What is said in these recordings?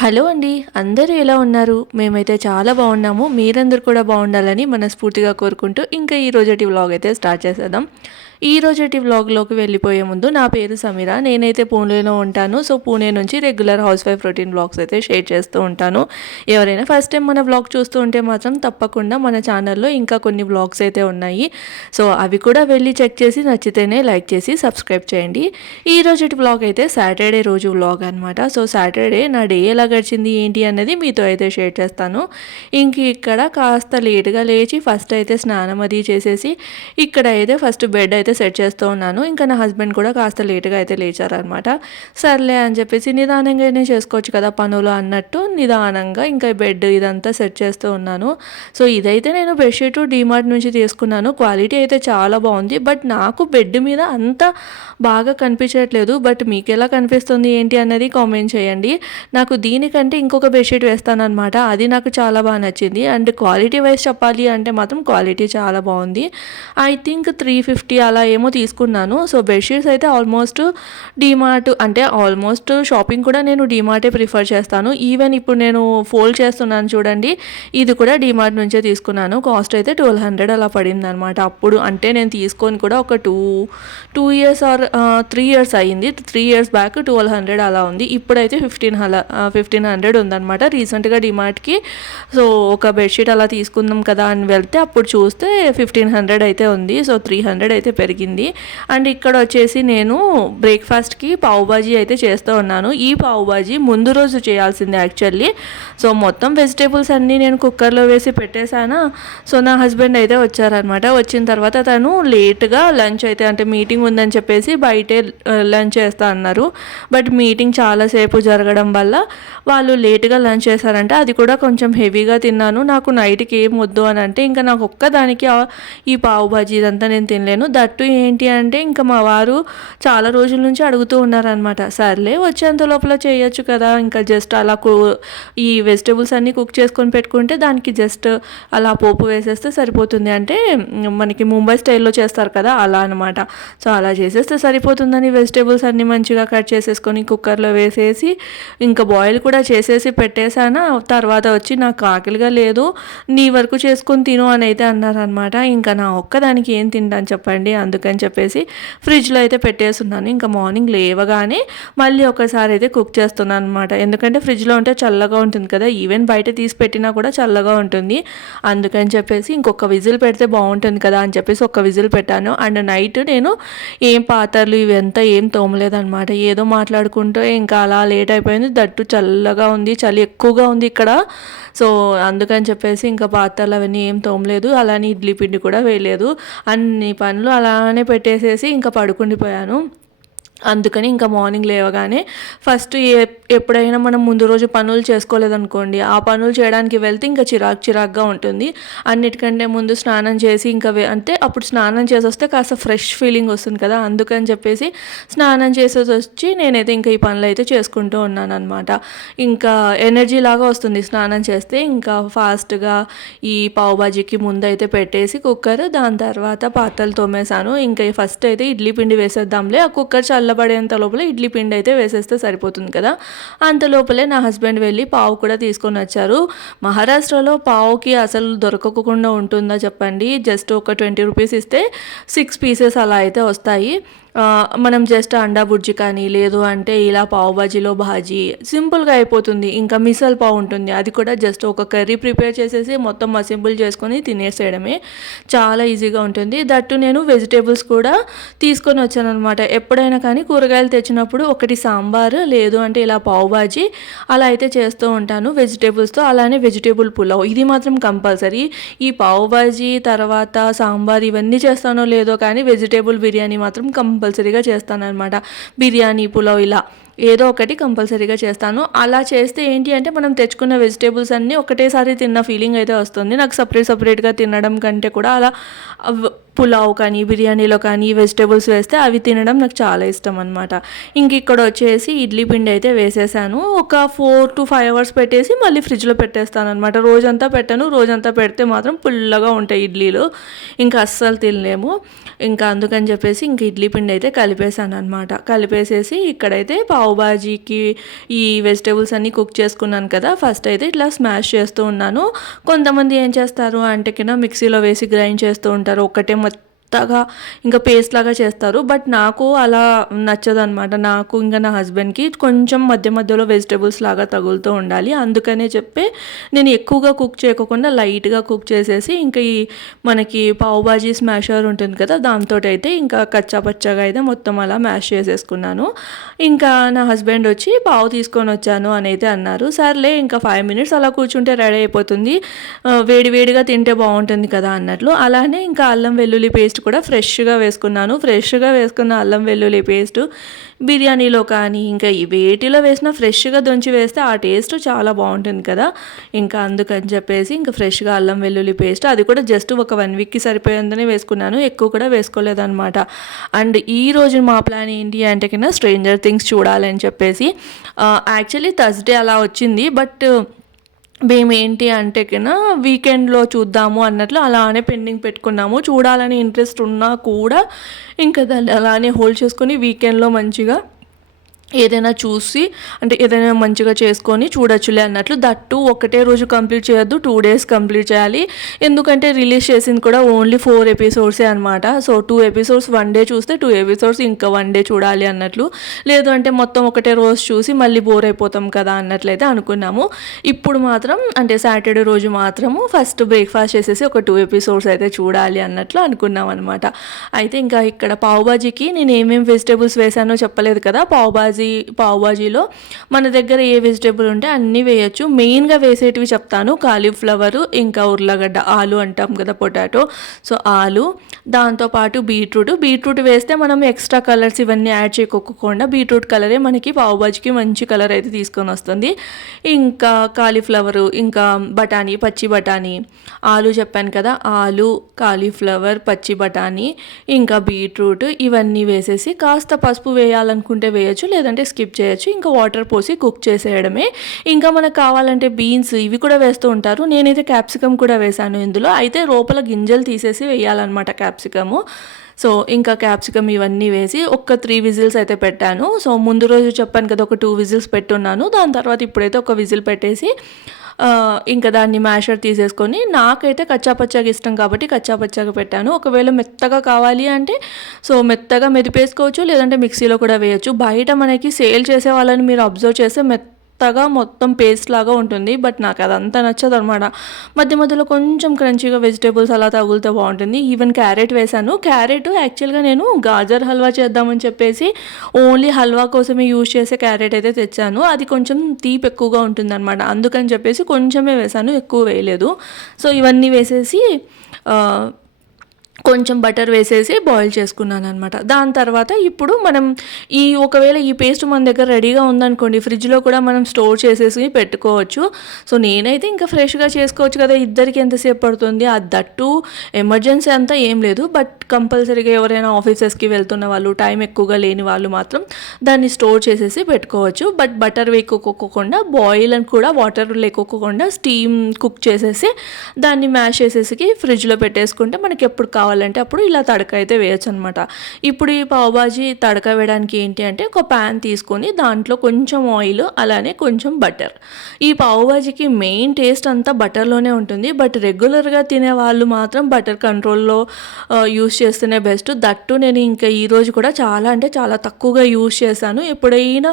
Hello అండి. అందరూ ఎలా ఉన్నారు? మేమైతే చాలా బాగున్నాము. మీరందరూ కూడా బాగుండాలని మనస్ఫూర్తిగా కోరుకుంటూ ఇంకా ఈ రోజటి వ్లాగ్ అయితే స్టార్ట్ చేసేద్దాం. ఈ రోజటి వ్లాగ్లోకి వెళ్ళిపోయే ముందు నా పేరు సమీర. నేనైతే పూణేలో ఉంటాను. సో పూణే నుంచి regular house wife routine vlogs అయితే షేర్ చేస్తూ ఉంటాను. ఎవరైనా ఫస్ట్ టైం మన వ్లాగ్ చూస్తూ ఉంటే మాత్రం తప్పకుండా మన ఛానల్లో ఇంకా కొన్ని వ్లాగ్స్ అయితే ఉన్నాయి. సో అవి కూడా వెళ్ళి చెక్ చేసి నచ్చితేనే లైక్ చేసి సబ్స్క్రైబ్ చేయండి. ఈ రోజటి వ్లాగ్ అయితే సాటర్డే రోజు వ్లాగ్ అనమాట. సో సాటర్డే నా డే ఎలా గడిచింది ఏంటి అనేది మీతో అయితే షేర్ చేస్తాను. ఇంక ఇక్కడ కాస్త లేట్గా లేచి ఫస్ట్ అయితే స్నానం అది చేసేసి ఇక్కడ అయితే ఫస్ట్ బెడ్ అయితే సెట్ చేస్తూ ఉన్నాను. ఇంకా నా హస్బెండ్ కూడా కాస్త లేట్గా అయితే లేచారనమాట. సర్లే అని చెప్పేసి నిదానంగానే చేసుకోవచ్చు కదా పనులు అన్నట్టు నిదానంగా ఇంకా బెడ్ ఇదంతా సెట్ చేస్తూ ఉన్నాను. సో ఇదైతే నేను బెడ్షీట్ డీమార్ట్ నుంచి తీసుకున్నాను. క్వాలిటీ అయితే చాలా బాగుంది. బట్ నాకు బెడ్ మీద అంత బాగా కనిపించట్లేదు. బట్ మీకు ఎలా కనిపిస్తుంది ఏంటి అనేది కామెంట్ చేయండి. నాకు దీనికంటే ఇంకొక బెడ్షీట్ వేస్తానన్నమాట. అది నాకు చాలా బాగా నచ్చింది. అండ్ క్వాలిటీ వైజ్ చెప్పాలి అంటే మాత్రం క్వాలిటీ చాలా బాగుంది. ఐ థింక్ 350 అలా ఏమో తీసుకున్నాను. సో బెడ్షీట్స్ అయితే ఆల్మోస్ట్ డీమార్ట్ అంటే ఆల్మోస్ట్ షాపింగ్ కూడా నేను డీమార్టే ప్రిఫర్ చేస్తాను. ఈవెన్ ఇప్పుడు నేను ఫోల్డ్ చేస్తున్నాను చూడండి, ఇది కూడా డీమార్ట్ నుంచే తీసుకున్నాను. కాస్ట్ అయితే 1200 అలా పడింది అనమాట. అప్పుడు అంటే నేను తీసుకొని కూడా ఒక టూ ఇయర్స్ ఆర్ 3 ఇయర్స్ అయ్యింది. 3 ఇయర్స్ బ్యాక్ 1200 అలా ఉంది. ఇప్పుడైతే 1500 ఉందన్నమాట. రీసెంట్గా డిమార్ట్కి సో ఒక బెడ్షీట్ అలా తీసుకుందాం కదా అని వెళ్తే అప్పుడు చూస్తే 1500 అయితే ఉంది. సో 300 అయితే పెరిగింది. అండ్ ఇక్కడ వచ్చేసి నేను బ్రేక్ఫాస్ట్కి పావుబాజీ అయితే చేస్తూ ఉన్నాను. ఈ పావుబాజీ ముందు రోజు చేయాల్సిందే యాక్చువల్లీ. సో మొత్తం వెజిటేబుల్స్ అన్నీ నేను కుక్కర్లో వేసి పెట్టేశాను. సో నా హస్బెండ్ అయితే వచ్చారనమాట. వచ్చిన తర్వాత తను లేట్గా లంచ్ అయితే అంటే మీటింగ్ ఉందని చెప్పేసి బయటే లంచ్ చేస్తా అన్నారు. బట్ మీటింగ్ చాలాసేపు జరగడం వల్ల వాళ్ళు లేట్గా లంచ్ చేశారంటే అది కూడా కొంచెం హెవీగా తిన్నాను. నాకు నైట్కి ఏం వద్దు అని అంటే ఇంకా నాకు ఒక్కదానికి ఈ పావు బాజీ ఇదంతా నేను తినలేను. దట్టు ఏంటి అంటే ఇంకా మా వారు చాలా రోజుల నుంచి అడుగుతూ ఉన్నారనమాట. సర్లే వచ్చేంత లోపల చేయొచ్చు కదా, ఇంకా జస్ట్ అలా ఈ వెజిటేబుల్స్ అన్నీ కుక్ చేసుకొని పెట్టుకుంటే దానికి జస్ట్ అలా పోపు వేసేస్తే సరిపోతుంది. అంటే మనకి ముంబై స్టైల్లో చేస్తారు కదా అలా అనమాట. సో అలా చేసేస్తే సరిపోతుందని వెజిటేబుల్స్ అన్నీ మంచిగా కట్ చేసేసుకొని కుక్కర్లో వేసేసి ఇంకా బాయిల్ కూడా చేసేసి పెట్టేశాను. తర్వాత వచ్చి నాకు ఆకలిగా లేదు, నీ వరకు చేసుకొని తిను అని అయితే అన్నారనమాట. ఇంకా నా ఒక్కదానికి ఏం తింటాను చెప్పండి, అందుకని చెప్పేసి ఫ్రిడ్జ్లో అయితే పెట్టేస్తున్నాను. ఇంకా మార్నింగ్ లేవగానే మళ్ళీ ఒకసారి అయితే కుక్ చేస్తున్నాను అనమాట. ఎందుకంటే ఫ్రిడ్జ్లో ఉంటే చల్లగా ఉంటుంది కదా, ఈవెన్ బయట తీసి పెట్టినా కూడా చల్లగా ఉంటుంది. అందుకని చెప్పేసి ఇంకొక విజిల్ పెడితే బాగుంటుంది కదా అని చెప్పేసి ఒక విజిల్ పెట్టాను. అండ్ నైట్ నేను ఏం పాత్రలు ఇవంతా ఏం తోమలేదన్నమాట. ఏదో మాట్లాడుకుంటూ ఇంకా అలా లేట్ అయిపోయింది. దట్టు చల్లగా ఉంది, చలి ఎక్కువగా ఉంది ఇక్కడ. సో అందుకని చెప్పేసి ఇంకా పాత్రలు అవన్నీ ఏం తోమలేదు. అలానే ఇడ్లీ పిండి కూడా వేయలేదు. అన్ని పనులు అలానే పెట్టేసేసి ఇంకా పడుకుండిపోయాను. అందుకని ఇంకా మార్నింగ్ లేవగానే ఫస్ట్ ఎప్పుడైనా మనం ముందు రోజు పనులు చేసుకోలేదనుకోండి, ఆ పనులు చేయడానికి వెళ్తే ఇంకా చిరాగ్గా ఉంటుంది. అన్నిటికంటే ముందు స్నానం చేసి ఇంకా అంటే అప్పుడు స్నానం చేసి వస్తే కాస్త ఫ్రెష్ ఫీలింగ్ వస్తుంది కదా, అందుకని చెప్పేసి స్నానం చేసేసి వచ్చి నేనైతే ఇంకా ఈ పనులు అయితే చేసుకుంటూ ఉన్నాను అనమాట. ఇంకా ఎనర్జీ లాగా వస్తుంది స్నానం చేస్తే. ఇంకా ఫాస్ట్గా ఈ పావుబాజీకి ముందు అయితే పెట్టేసి కుక్కర్, దాని తర్వాత పాత్రలు తోమేశాను. ఇంకా ఫస్ట్ అయితే ఇడ్లీ పిండి వేసేద్దాంలే, ఆ కుక్కర్ చల్లబడేంత లోపల ఇడ్లీ పిండి అయితే వేసేస్తే సరిపోతుంది కదా. అంత లోపలే నా హస్బెండ్ వెళ్ళి పావు కూడా తీసుకొని వచ్చారు. మహారాష్ట్రలో పావుకి అసలు దొరకకుండా ఉంటుందా చెప్పండి. జస్ట్ ఒక 20 రూపీస్ ఇస్తే 6 పీసెస్ అలా అయితే వస్తాయి. మనం జస్ట్ అండా బుర్జీ కానీ లేదు అంటే ఇలా పావు బాజీలో భాజీ సింపుల్గా అయిపోతుంది. ఇంకా మిసల్ పావు ఉంటుంది, అది కూడా జస్ట్ ఒక కర్రీ ప్రిపేర్ చేసేసి మొత్తం మసింపుల్ చేసుకొని తినేసేయడమే, చాలా ఈజీగా ఉంటుంది. దట్టు నేను వెజిటేబుల్స్ కూడా తీసుకొని వచ్చాను అనమాట. ఎప్పుడైనా కానీ కూరగాయలు తెచ్చినప్పుడు ఒకటి సాంబార్ లేదు అంటే ఇలా పావు బాజీ అలా అయితే చేస్తూ ఉంటాను వెజిటేబుల్స్తో. అలానే వెజిటేబుల్ పులావ్ ఇది మాత్రం కంపల్సరీ. ఈ పావు బాజీ తర్వాత సాంబార్ ఇవన్నీ చేస్తానో లేదో కానీ వెజిటేబుల్ బిర్యానీ మాత్రం కంపల్సరీగా చేస్తానన్నమాట. బిర్యానీ, పులావ్ ఇలా ఏదో ఒకటి కంపల్సరీగా చేస్తాను. అలా చేస్తే ఏంటి అంటే మనం తెచ్చుకున్న వెజిటేబుల్స్ అన్నీ ఒకటేసారి తిన్న ఫీలింగ్ అయితే వస్తుంది. నాకు సపరేట్గా తినడం కంటే కూడా అలా పులావ్ కానీ బిర్యానీలో కానీ వెజిటేబుల్స్ వేస్తే అవి తినడం నాకు చాలా ఇష్టం అనమాట. ఇంక ఇక్కడ వచ్చేసి ఇడ్లీ పిండి అయితే వేసేసాను. ఒక 4 to 5 hours పెట్టేసి మళ్ళీ ఫ్రిడ్జ్లో పెట్టేస్తాను అనమాట. రోజంతా పెట్టను, రోజంతా పెడితే మాత్రం పుల్లగా ఉంటాయి ఇడ్లీలు, ఇంకా అస్సలు తినలేము. ఇంకా అందుకని చెప్పేసి ఇంక ఇడ్లీ పిండి అయితే కలిపేసాను అనమాట. కలిపేసేసి ఇక్కడైతే పావు బాజీకి ఈ వెజిటేబుల్స్ అన్నీ కుక్ చేసుకున్నాను కదా, ఫస్ట్ అయితే ఇట్లా స్మాష్ చేస్తూ ఉన్నాను. కొంతమంది ఏం చేస్తారు అంటే కింద మిక్సీలో వేసి గ్రైండ్ చేస్తూ ఉంటారు, ఒక్కటే మెత్తగా ఇంకా పేస్ట్ లాగా చేస్తారు. బట్ నాకు అలా నచ్చదు అనమాట. నాకు ఇంకా నా హస్బెండ్కి కొంచెం మధ్య మధ్యలో వెజిటేబుల్స్ లాగా తగులుతూ ఉండాలి. అందుకనే చెప్పి నేను ఎక్కువగా కుక్ చేయకుండా లైట్గా కుక్ చేసేసి ఇంకా ఈ మనకి పావు బాజీ స్మాషర్ ఉంటుంది కదా, దాంతో అయితే ఇంకా కచ్చా పచ్చగా అయితే మొత్తం అలా మ్యాష్ చేసేసుకున్నాను. ఇంకా నా హస్బెండ్ వచ్చి పావు తీసుకొని వచ్చాను అని అయితే అన్నారు. సర్లే ఇంకా 5 minutes అలా కూర్చుంటే రెడీ అయిపోతుంది, వేడి వేడిగా తింటే బాగుంటుంది కదా అన్నట్లు. అలానే ఇంకా అల్లం వెల్లుల్లి పేస్ట్ కూడా ఫ్రెష్గా వేసుకున్నాను. ఫ్రెష్గా వేసుకున్న అల్లం వెల్లుల్లి పేస్ట్ బిర్యానీలో కానీ ఇంకా ఈ వేటిలో వేసినా ఫ్రెష్గా దంచి వేస్తే ఆ టేస్ట్ చాలా బాగుంటుంది కదా. ఇంకా అందుకని చెప్పేసి ఇంకా ఫ్రెష్గా అల్లం వెల్లుల్లి పేస్ట్ అది కూడా జస్ట్ ఒక 1 weekకి సరిపోయేంతనే వేసుకున్నాను, ఎక్కువ కూడా వేసుకోలేదన్నమాట. అండ్ ఈరోజు మా ప్లాన్ ఏంటి అంటే కింద స్ట్రేంజర్ థింగ్స్ చూడాలని చెప్పేసి యాక్చువల్లీ థర్స్డే అలా వచ్చింది. బట్ మేమేంటి అంటే కన్నా వీకెండ్లో చూద్దాము అన్నట్లు అలానే పెండింగ్ పెట్టుకున్నాము. చూడాలని ఇంట్రెస్ట్ ఉన్నా కూడా ఇంకా దాన్ని అలానే హోల్డ్ చేసుకొని వీకెండ్లో మంచిగా ఏదైనా చూసి అంటే ఏదైనా మంచిగా చేసుకొని చూడొచ్చులే అన్నట్లు. దట్టు ఒకటే రోజు కంప్లీట్ చేయొద్దు, 2 days కంప్లీట్ చేయాలి. ఎందుకంటే రిలీజ్ చేసింది కూడా ఓన్లీ 4 episodes అనమాట. సో 2 episodes 1 day చూస్తే 2 episodes ఇంకా 1 day చూడాలి అన్నట్లు. లేదు అంటే మొత్తం ఒకటే రోజు చూసి మళ్ళీ బోర్ అయిపోతాం కదా అన్నట్లయితే అనుకున్నాము. ఇప్పుడు మాత్రం అంటే సాటర్డే రోజు మాత్రము ఫస్ట్ బ్రేక్ఫాస్ట్ చేసేసి ఒక 2 episodes అయితే చూడాలి అన్నట్లు అనుకున్నాం అనమాట. అయితే ఇంకా ఇక్కడ పావుబాజీకి నేను ఏమేమి వెజిటేబుల్స్ వేసానో చెప్పలేదు కదా. పావుబాజీలో మన దగ్గర ఏ వెజిటేబుల్ ఉంటే అన్నీ వేయచ్చు. మెయిన్గా వేసేటివి చెప్తాను. కాలీఫ్లవరు, ఇంకా ఉర్లగడ్డ, ఆలు అంటాం కదా, పొటాటో. సో ఆలు, దాంతోపాటు బీట్రూట్ వేస్తే మనం ఎక్స్ట్రా కలర్స్ ఇవన్నీ యాడ్ చేయకోకుండా బీట్రూట్ కలరే మనకి పావుబాజీకి మంచి కలర్ అయితే తీసుకొని వస్తుంది. ఇంకా కాలీఫ్లవరు, ఇంకా బఠానీ, పచ్చి బఠానీ, ఆలు చెప్పాను కదా, ఆలు, కాలీఫ్లవర్, పచ్చి బఠానీ, ఇంకా బీట్రూట్ ఇవన్నీ వేసేసి కాస్త పసుపు వేయాలనుకుంటే వేయచ్చు, లేదంటే స్కిప్ చేయొచ్చు. ఇంకా వాటర్ పోసి కుక్ చేసేయడమే. ఇంకా మనకు కావాలంటే బీన్స్ ఇవి కూడా వేస్తూ ఉంటారు. నేనైతే క్యాప్సికమ్ కూడా వేసాను ఇందులో. అయితే లోపల గింజలు తీసేసి వేయాలన్నమాట క్యాప్సికము. సో ఇంకా క్యాప్సికమ్ ఇవన్నీ వేసి ఒక 3 విజిల్స్ అయితే పెట్టాను. సో ముందు రోజు చెప్పాను కదా ఒక 2 విజిల్స్ పెట్టున్నాను. దాని తర్వాత ఇప్పుడైతే ఒక విజిల్ పెట్టేసి ఇంకా దాన్ని మ్యాషర్ తీసేసుకొని, నాకైతే కచ్చాపచ్చాగా ఇష్టం కాబట్టి కచ్చాపచ్చాగా పెట్టాను. ఒకవేళ మెత్తగా కావాలి అంటే సో మెత్తగా మెదిపేసుకోవచ్చు, లేదంటే మిక్సీలో కూడా వేయచ్చు. బయట మనకి సేల్ చేసే వాళ్ళని మీరు అబ్జర్వ్ చేస్తే మెత్తగా మొత్తం పేస్ట్ లాగా ఉంటుంది. బట్ నాకు అదంతా నచ్చదు అనమాట. మధ్య మధ్యలో కొంచెం క్రంచీగా వెజిటేబుల్స్ అలా తగులుతూ బాగుంటుంది. ఈవెన్ క్యారెట్ వేసాను. క్యారెట్ యాక్చువల్గా నేను గాజర్ హల్వా చేద్దామని చెప్పేసి ఓన్లీ హల్వా కోసమే యూజ్ చేసే క్యారెట్ అయితే తెచ్చాను. అది కొంచెం తీపి ఎక్కువగా ఉంటుందన్నమాట. అందుకని చెప్పేసి కొంచెమే వేసాను, ఎక్కువ వేయలేదు. సో ఇవన్నీ వేసేసి కొంచెం బటర్ వేసేసి బాయిల్ చేసుకున్నాను అనమాట. దాని తర్వాత ఇప్పుడు మనం ఒకవేళ ఈ పేస్ట్ మన దగ్గర రెడీగా ఉందనుకోండి, ఫ్రిడ్జ్లో కూడా మనం స్టోర్ చేసేసి పెట్టుకోవచ్చు. సో నేనైతే ఇంకా ఫ్రెష్గా చేసుకోవచ్చు కదా, ఇద్దరికి ఎంతసేపు పడుతుంది. అది దట్టు ఎమర్జెన్సీ అంతా ఏం లేదు. బట్ కంపల్సరీగా ఎవరైనా ఆఫీసెస్కి వెళ్తున్న వాళ్ళు, టైం ఎక్కువగా లేని వాళ్ళు మాత్రం దాన్ని స్టోర్ చేసేసి పెట్టుకోవచ్చు. బట్ బటర్ వేసుకోకుండా బాయిల్ అని కూడా వాటర్ లేకోకుండా స్టీమ్ కుక్ చేసేసి దాన్ని మ్యాష్ చేసేసి ఫ్రిడ్జ్లో పెట్టేసుకుంటే మనకి ఎప్పుడు కావాలంటే అప్పుడు ఇలా తడక అయితే వేయచ్చు అనమాట. ఇప్పుడు ఈ పావుబాజీ తడక వేయడానికి ఏంటి అంటే ఒక ప్యాన్ తీసుకొని దాంట్లో కొంచెం ఆయిల్, అలానే కొంచెం బటర్. ఈ పావుబాజీకి మెయిన్ టేస్ట్ అంతా బటర్లోనే ఉంటుంది. బట్ రెగ్యులర్గా తినే వాళ్ళు మాత్రం బటర్ కంట్రోల్లో యూస్ చేస్తేనే బెస్ట్. దట్టు నేను ఇంకా ఈరోజు కూడా చాలా అంటే చాలా తక్కువగా యూస్ చేశాను. ఎప్పుడైనా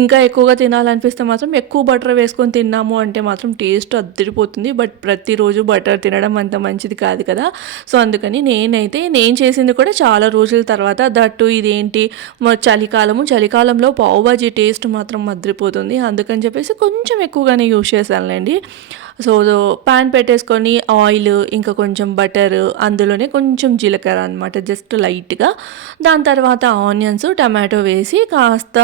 ఇంకా ఎక్కువగా తినాలనిపిస్తే మాత్రం ఎక్కువ బటర్ వేసుకొని తిన్నాము అంటే మాత్రం టేస్ట్ అద్దరిపోతుంది. బట్ ప్రతిరోజు బటర్ తినడం అంత మంచిది కాదు కదా. సో అందుకని నేను చేసింది కూడా చాలా రోజుల తర్వాత. దట్టు ఇదేంటి చలికాలంలో పావుబాజీ టేస్ట్ మాత్రం మద్రిపోతుంది. అందుకని చెప్పేసి కొంచెం ఎక్కువగానే యూజ్ చేశానులేండి. సో ప్యాన్ పెట్టేసుకొని ఆయిల్, ఇంకా కొంచెం బటర్, అందులోనే కొంచెం జీలకర్ర అనమాట, జస్ట్ లైట్గా. దాని తర్వాత ఆనియన్స్, టమాటో వేసి కాస్త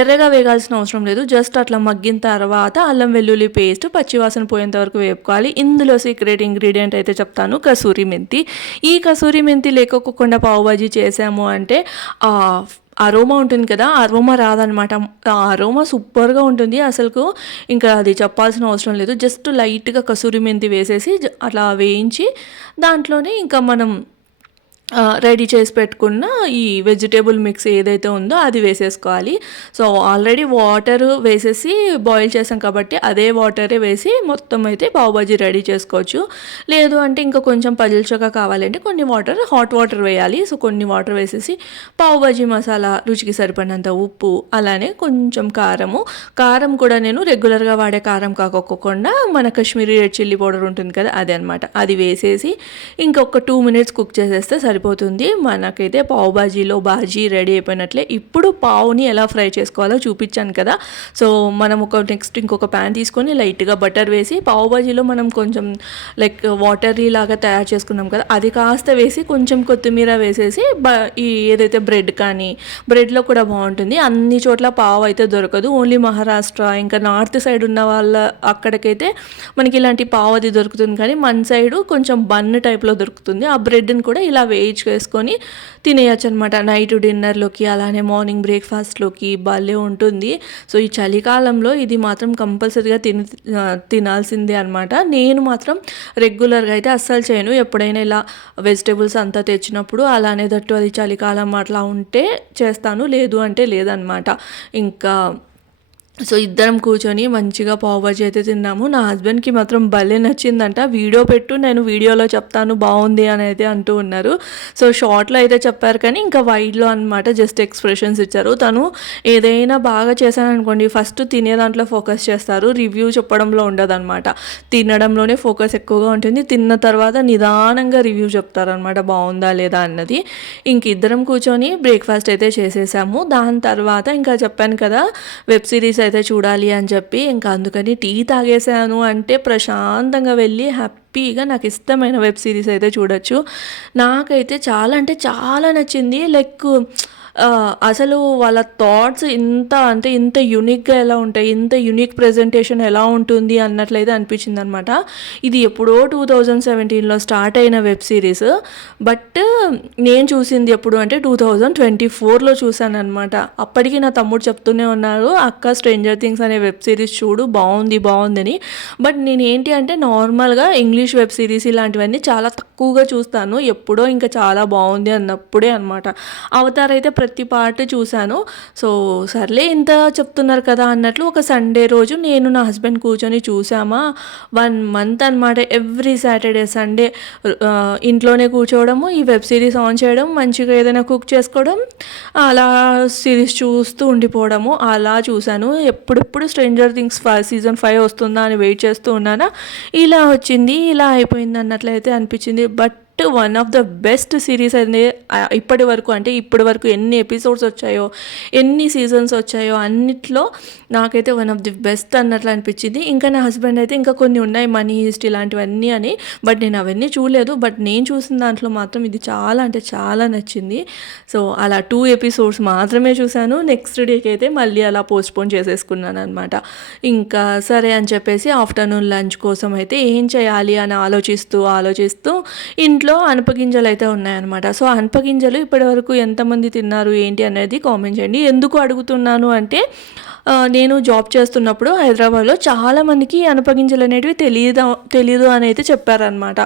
ఎర్రగా వేగాల్సిన అవసరం లేదు, జస్ట్ అట్లా మగ్గిన తర్వాత అల్లం వెల్లుల్లి పేస్ట్ పచ్చివాసన పోయేంత వరకు వేపుకోవాలి. ఇందులో సీక్రెట్ ఇంగ్రీడియంట్ అయితే చెప్తాను, కసూరి మెంతి. ఈ కసూరి మెంతి లేకోకుండా పావు బాజీ చేసాము అంటే అరోమా ఉంటుంది కదా, అరోమా రాదనమాట. ఆ అరోమా సూపర్గా ఉంటుంది అసలుకు. ఇంకా అది చెప్పాల్సిన అవసరం లేదు. జస్ట్ లైట్గా కసూరి మెంతి వేసేసి అట్లా వేయించి దాంట్లోనే ఇంకా మనం రెడీ చేసి పెట్టుకున్న ఈ వెజిటేబుల్ మిక్స్ ఏదైతే ఉందో అది వేసేసుకోవాలి. సో ఆల్రెడీ వాటర్ వేసేసి బాయిల్ చేసాం కాబట్టి అదే వాటరే వేసి మొత్తం అయితే పావుబాజీ రెడీ చేసుకోవచ్చు. లేదు అంటే ఇంకా కొంచెం పలుచగా కావాలంటే కొన్ని హాట్ వాటర్ వేయాలి. సో కొన్ని వాటర్ వేసేసి పావుబాజీ మసాలా, రుచికి సరిపడినంత ఉప్పు, అలానే కొంచెం కారం కూడా నేను రెగ్యులర్గా వాడే కారం కాకోకుండా మన కాశ్మీరీ రెడ్ చిల్లీ పౌడర్ ఉంటుంది కదా, అదే అనమాట. అది వేసేసి ఇంకొక 2 minutes కుక్ చేసేస్తే సరిపోతుంది. మనకైతే పావు బాజీలో బాజీ రెడీ అయిపోయినట్లే. ఇప్పుడు పావుని ఎలా ఫ్రై చేసుకోవాలో చూపించాను కదా. సో మనం ఇంకొక ప్యాన్ తీసుకొని లైట్గా బటర్ వేసి పావు బాజీలో మనం కొంచెం లైక్ వాటరీ లాగా తయారు చేసుకున్నాం కదా, అది కాస్త వేసి కొంచెం కొత్తిమీర వేసేసి ఈ ఏదైతే బ్రెడ్లో కూడా బాగుంటుంది. అన్ని చోట్ల పావు అయితే దొరకదు. ఓన్లీ మహారాష్ట్ర ఇంకా నార్త్ సైడ్ ఉన్న వాళ్ళ అక్కడికైతే మనకి ఇలాంటి పావు అది దొరుకుతుంది. కానీ మన సైడు కొంచెం బన్ టైప్లో దొరుకుతుంది. ఆ బ్రెడ్ని కూడా ఇలా వేసుకొని తినేయచ్చు అనమాట. నైట్ డిన్నర్లోకి అలానే మార్నింగ్ బ్రేక్ఫాస్ట్లోకి భలే ఉంటుంది. సో ఈ చలికాలంలో ఇది మాత్రం కంపల్సరీగా తినాల్సిందే అనమాట. నేను మాత్రం రెగ్యులర్గా అయితే అస్సలు చేయను. ఎప్పుడైనా ఇలా వెజిటేబుల్స్ అంతా తెచ్చినప్పుడు అలానే దట్టు అది చలికాలం అట్లా ఉంటే చేస్తాను, లేదు అంటే లేదనమాట. ఇంకా సో ఇద్దరం కూర్చొని మంచిగా పావు బాజీ అయితే తిన్నాము. నా హస్బెండ్కి మాత్రం భలే నచ్చిందంట. వీడియో పెట్టు, నేను వీడియోలో చెప్తాను బాగుంది అని అయితే అంటూ ఉన్నారు. సో షార్ట్లో అయితే చెప్పారు కానీ ఇంకా వైడ్లో అనమాట జస్ట్ ఎక్స్ప్రెషన్స్ ఇచ్చారు. తను ఏదైనా బాగా చేశాను అనుకోండి, ఫస్ట్ తినే దాంట్లో ఫోకస్ చేస్తారు, రివ్యూ చెప్పడంలో ఉండదన్నమాట. తినడంలోనే ఫోకస్ ఎక్కువగా ఉంటుంది. తిన్న తర్వాత నిదానంగా రివ్యూ చెప్తారనమాట బాగుందా లేదా అన్నది. ఇంక ఇద్దరం కూర్చొని బ్రేక్ఫాస్ట్ అయితే చేసేసాము. దాని తర్వాత ఇంకా చెప్పాను కదా వెబ్ సిరీస్ అయితే చూడాలి అని చెప్పి, ఇంకా అందుకని టీ తాగేసాను అంటే ప్రశాంతంగా వెళ్ళి హ్యాపీగా నాకు ఇష్టమైన వెబ్ సిరీస్ అయితే చూడొచ్చు. నాకైతే చాలా అంటే చాలా నచ్చింది. లైక్ అసలు వాళ్ళ థాట్స్ ఇంత యూనిక్గా ఎలా ఉంటాయి, ఇంత యూనిక్ ప్రజెంటేషన్ ఎలా ఉంటుంది అన్నట్లయితే అనిపించింది అనమాట. ఇది ఎప్పుడో 2017లో స్టార్ట్ అయిన వెబ్ సిరీస్. బట్ నేను చూసింది ఎప్పుడు అంటే 2024లో చూశాను అనమాట. అప్పటికి నా తమ్ముడు చెప్తూనే ఉన్నారు, అక్క స్ట్రేంజర్ థింగ్స్ అనే వెబ్ సిరీస్ చూడు బాగుందని. బట్ నేను ఏంటి అంటే నార్మల్గా ఇంగ్లీష్ వెబ్ సిరీస్ ఇలాంటివన్నీ చాలా తక్కువగా చూస్తాను. ఎప్పుడో ఇంకా చాలా బాగుంది అన్నప్పుడే అనమాట. అవతార్ అయితే ప్రతి పార్ట్ చూశాను. సో సర్లే ఇంత చెప్తున్నారు కదా అన్నట్లు ఒక సండే రోజు నేను నా హస్బెండ్ కూర్చొని చూసామా. 1 month అనమాట. ఎవ్రీ సాటర్డే సండే ఇంట్లోనే కూర్చోవడము, ఈ వెబ్ సిరీస్ ఆన్ చేయడం, మంచిగా ఏదైనా కుక్ చేసుకోవడం, అలా సిరీస్ చూస్తూ ఉండిపోవడము. అలా చూశాను. ఎప్పుడెప్పుడు స్ట్రేంజర్ థింగ్స్ సీజన్ 5 వస్తుందా అని వెయిట్ చేస్తూ ఉన్నానా. ఇలా వచ్చింది, ఇలా అయిపోయింది అన్నట్లయితే అనిపించింది. But one of the best series అనేది ఇప్పటి వరకు ఎన్ని ఎపిసోడ్స్ వచ్చాయో, ఎన్ని సీజన్స్ వచ్చాయో అన్నిట్లో నాకైతే వన్ ఆఫ్ ది బెస్ట్ అన్నట్లు అనిపించింది. ఇంకా నా హస్బెండ్ అయితే ఇంకా కొన్ని ఉన్నాయి మనీ ఈస్ట్ ఇలాంటివన్నీ అని, బట్ నేను అవన్నీ చూడలేదు. బట్ నేను చూసిన దాంట్లో మాత్రం ఇది చాలా అంటే చాలా నచ్చింది. సో అలా 2 episodes మాత్రమే చూశాను. నెక్స్ట్ డేకి అయితే మళ్ళీ అలా పోస్ట్పోన్ చేసేసుకున్నాను అనమాట. ఇంకా సరే అని చెప్పేసి ఆఫ్టర్నూన్ లంచ్ కోసం అయితే ఏం చేయాలి అని ఆలోచిస్తూ ఇంట్లో అనపగింజలు అయితే ఉన్నాయన్నమాట. సో అనపగింజలు ఇప్పటివరకు ఎంతమంది తిన్నారు ఏంటి అనేది కామెంట్ చేయండి. ఎందుకు అడుగుతున్నాను అంటే నేను జాబ్ చేస్తున్నప్పుడు హైదరాబాద్లో చాలామందికి అనపగింజలు అనేటివి తెలియదు అని అయితే చెప్పారనమాట.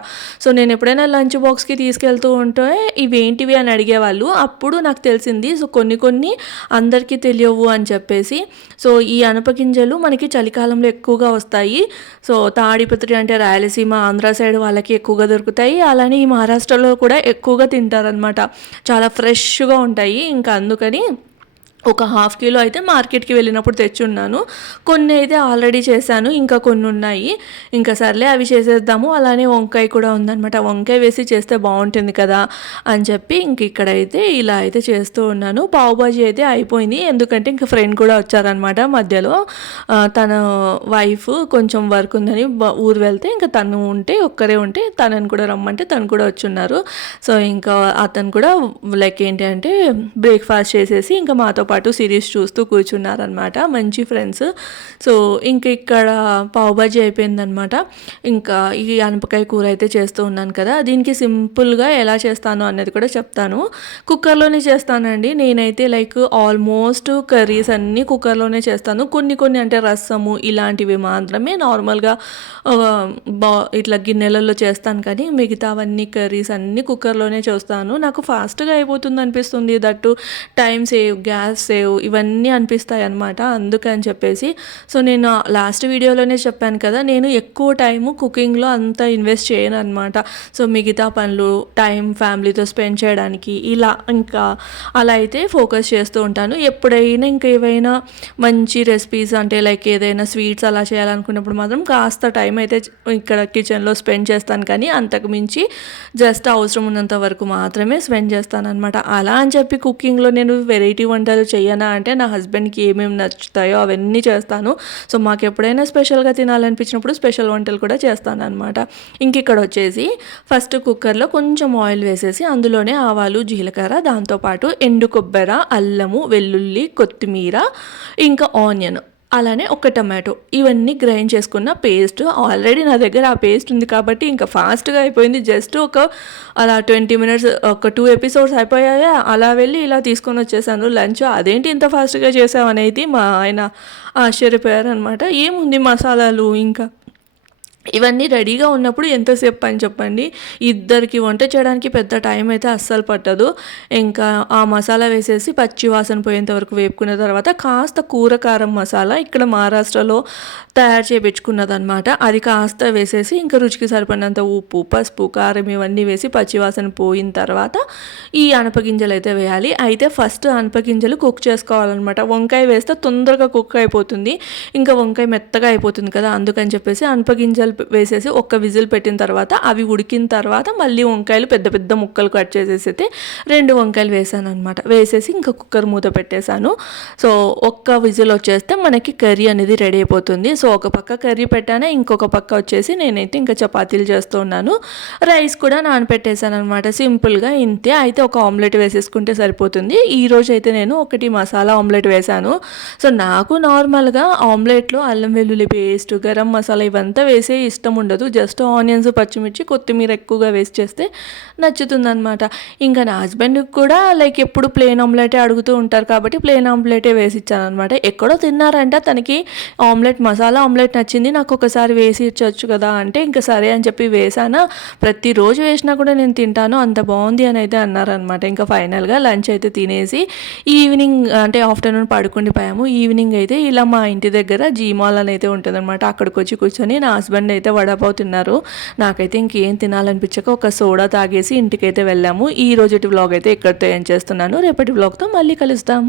సో నేను ఎప్పుడైనా లంచ్ బాక్స్కి తీసుకెళ్తూ ఉంటే ఇవేంటివి అని అడిగేవాళ్ళు. అప్పుడు నాకు తెలిసింది సో కొన్ని అందరికీ తెలియవు అని చెప్పేసి. సో ఈ అనపగింజలు మనకి చలికాలంలో ఎక్కువగా వస్తాయి. సో తాడిపత్రి అంటే రాయలసీమ, ఆంధ్ర సైడ్ వాళ్ళకి ఎక్కువగా దొరుకుతాయి. అలానే ఈ మహారాష్ట్రలో కూడా ఎక్కువగా తింటారనమాట. చాలా ఫ్రెష్గా ఉంటాయి. ఇంకా అందుకని ఒక 1/2 kilo అయితే మార్కెట్కి వెళ్ళినప్పుడు తెచ్చున్నాను. కొన్ని అయితే ఆల్రెడీ చేశాను, ఇంకా కొన్ని ఉన్నాయి. ఇంకా సర్లే అవి చేసేద్దాము. అలానే వంకాయ కూడా ఉందన్నమాట. వంకాయ వేసి చేస్తే బాగుంటుంది కదా అని చెప్పి ఇంక ఇక్కడైతే ఇలా అయితే చేస్తూ ఉన్నాను. పావు బాజీ అయితే అయిపోయింది. ఎందుకంటే ఇంక ఫ్రెండ్ కూడా వచ్చారనమాట మధ్యలో. తన వైఫ్ కొంచెం వర్క్ ఉందని ఊరు వెళ్తే ఇంకా తను ఒక్కరే ఉంటే తనని కూడా రమ్మంటే తను కూడా వచ్చున్నారు. సో ఇంకా అతను కూడా లైక్ ఏంటి అంటే బ్రేక్ఫాస్ట్ చేసేసి ఇంకా మాతో పాటు సిరీస్ చూస్తూ కూర్చున్నారనమాట, మంచి ఫ్రెండ్స్. సో ఇంక ఇక్కడ పావు బాజీ అయిపోయిందనమాట. ఇంకా ఈ అనపకాయ కూర అయితే చేస్తూ ఉన్నాను కదా, దీనికి సింపుల్గా ఎలా చేస్తాను అనేది కూడా చెప్తాను. కుక్కర్లోనే చేస్తానండి నేనైతే. లైక్ ఆల్మోస్ట్ కర్రీస్ అన్నీ కుక్కర్లోనే చేస్తాను. కొన్ని కొన్ని అంటే రసము ఇలాంటివి మాత్రమే నార్మల్గా ఇట్లా గిన్నెలలో చేస్తాను, కానీ మిగతావన్నీ కర్రీస్ అన్నీ కుక్కర్లోనే చేస్తాను. నాకు ఫాస్ట్గా అయిపోతుంది అనిపిస్తుంది, that time save, gas save ఇవన్నీ అనిపిస్తాయి అన్నమాట. అందుకని చెప్పేసి సో నేను లాస్ట్ వీడియోలోనే చెప్పాను కదా, నేను ఎక్కువ టైము కుకింగ్లో అంత ఇన్వెస్ట్ చేయను అనమాట. సో మిగతా పనులు టైం ఫ్యామిలీతో స్పెండ్ చేయడానికి ఇలా ఇంకా అలా అయితే ఫోకస్ చేస్తూ ఉంటాను. ఎప్పుడైనా ఇంకా ఏవైనా మంచి రెసిపీస్ అంటే లైక్ ఏదైనా స్వీట్స్ అలా చేయాలనుకున్నప్పుడు మాత్రం కాస్త టైం అయితే ఇక్కడ కిచెన్లో స్పెండ్ చేస్తాను, కానీ అంతకు మించి జస్ట్ అవసరం ఉన్నంత వరకు మాత్రమే స్పెండ్ చేస్తాను అనమాట. అలా అని చెప్పి కుకింగ్లో నేను వెరైటీ వంటలు చేయనా అంటే, నా హస్బెండ్కి ఏమేమి నచ్చుతాయో అవన్నీ చేస్తాను. సో మాకు ఎప్పుడైనా స్పెషల్గా తినాలనిపించినప్పుడు స్పెషల్ వంటలు కూడా చేస్తాను అనమాట. ఇంక ఇక్కడ వచ్చేసి ఫస్ట్ కుక్కర్లో కొంచెం ఆయిల్ వేసేసి అందులోనే ఆవాలు, జీలకర్ర, దాంతోపాటు ఎండు కొబ్బరి, అల్లము, వెల్లుల్లి, కొత్తిమీర, ఇంకా ఆనియన్, అలానే ఒక టమాటో ఇవన్నీ గ్రైండ్ చేసుకున్న పేస్ట్. ఆల్రెడీ నా దగ్గర ఆ పేస్ట్ ఉంది కాబట్టి ఇంకా ఫాస్ట్గా అయిపోయింది. జస్ట్ అలా 20 మినిట్స్, ఒక 2 ఎపిసోడ్స్ అయిపోయాయా, అలా వెళ్ళి ఇలా తీసుకొని వచ్చేసాను లంచ్. అదేంటి ఇంత ఫాస్ట్గా చేసామనేది మా ఆయన ఆశ్చర్యపోయారనమాట. ఏముంది మసాలాలు ఇంకా ఇవన్నీ రెడీగా ఉన్నప్పుడు ఎంతసేపు పని చెప్పండి. ఇద్దరికి వంట చేయడానికి పెద్ద టైం అయితే అస్సలు పట్టదు. ఇంకా ఆ మసాలా వేసేసి పచ్చి వాసన పోయేంత వరకు వేపుకున్న తర్వాత కాస్త కూర కారం మసాలా ఇక్కడ మహారాష్ట్రలో తయారు చేయించుకున్నది అనమాట, అది కాస్త వేసేసి ఇంకా రుచికి సరిపడినంత ఉప్పు, పసుపు, కారం ఇవన్నీ వేసి పచ్చి వాసన పోయిన తర్వాత ఈ అనపగింజలు అయితే వేయాలి. అయితే ఫస్ట్ అనపగింజలు కుక్ చేసుకోవాలన్నమాట. వంకాయ వేస్తే తొందరగా కుక్ అయిపోతుంది, ఇంకా వంకాయ మెత్తగా అయిపోతుంది కదా, అందుకని చెప్పేసి అనపగింజలు వేసేసి ఒక్క విజిల్ పెట్టిన తర్వాత అవి ఉడికిన తర్వాత మళ్ళీ వంకాయలు పెద్ద పెద్ద ముక్కలు కట్ చేసేసి అయితే 2 వంకాయలు వేసాను అనమాట. వేసేసి ఇంకా కుక్కర్ మూత పెట్టేశాను. సో ఒక్క విజిల్ వచ్చేస్తే మనకి కర్రీ అనేది రెడీ అయిపోతుంది. సో ఒక పక్క కర్రీ పెట్టాను, ఇంకొక పక్క వచ్చేసి నేనైతే ఇంకా చపాతీలు చేస్తూ ఉన్నాను. రైస్ కూడా నానపెట్టేశాను అనమాట. సింపుల్గా ఇంతే. అయితే ఒక ఆమ్లెట్ వేసేసుకుంటే సరిపోతుంది. ఈరోజు అయితే నేను ఒకటి మసాలా ఆమ్లెట్ వేశాను. సో నాకు నార్మల్గా ఆమ్లెట్లో అల్లం వెల్లుల్లి పేస్ట్, గరం మసాలా ఇవంతా వేసే ఇష్టం ఉండదు. జస్ట్ ఆనియన్స్, పచ్చిమిర్చి, కొత్తిమీర ఎక్కువగా వేస్ట్ చేస్తే నచ్చుతుందనమాట. ఇంకా నా హస్బెండ్కి కూడా లైక్ ఎప్పుడు ప్లెయిన్ ఆమ్లెటే అడుగుతూ ఉంటారు కాబట్టి ప్లెయిన్ ఆమ్లెటే వేసి ఇచ్చాను అనమాట. ఎక్కడో తిన్నారంట, తనకి ఆమ్లెట్, మసాలా ఆమ్లెట్ నచ్చింది, నాకు ఒకసారి వేసి ఇచ్చవచ్చు కదా అంటే ఇంకా సరే అని చెప్పి వేసానా. ప్రతిరోజు వేసినా కూడా నేను తింటాను, అంత బాగుంది అని అయితే అన్నారనమాట. ఇంకా ఫైనల్గా లంచ్ అయితే తినేసి ఈవినింగ్ అంటే ఆఫ్టర్నూన్ పడుకుండిపోయాము. ఈవినింగ్ అయితే ఇలా మా ఇంటి దగ్గర జీమాల్ అని అయితే ఉంటుందన్నమాట, అక్కడికి వచ్చి కూర్చొని నా హస్బెండ్ అయితే వడాపావు తిన్నారు. నాకైతే ఇంకేం తినాలనిపించక ఒక సోడా తాగేసి ఇంటికైతే వెళ్ళాము. ఈ రోజుటి వ్లాగ్ అయితే ఇక్కడితో ఏం చేస్తున్నాను. రేపటి వ్లాగ్తో మళ్ళీ కలుస్తాం.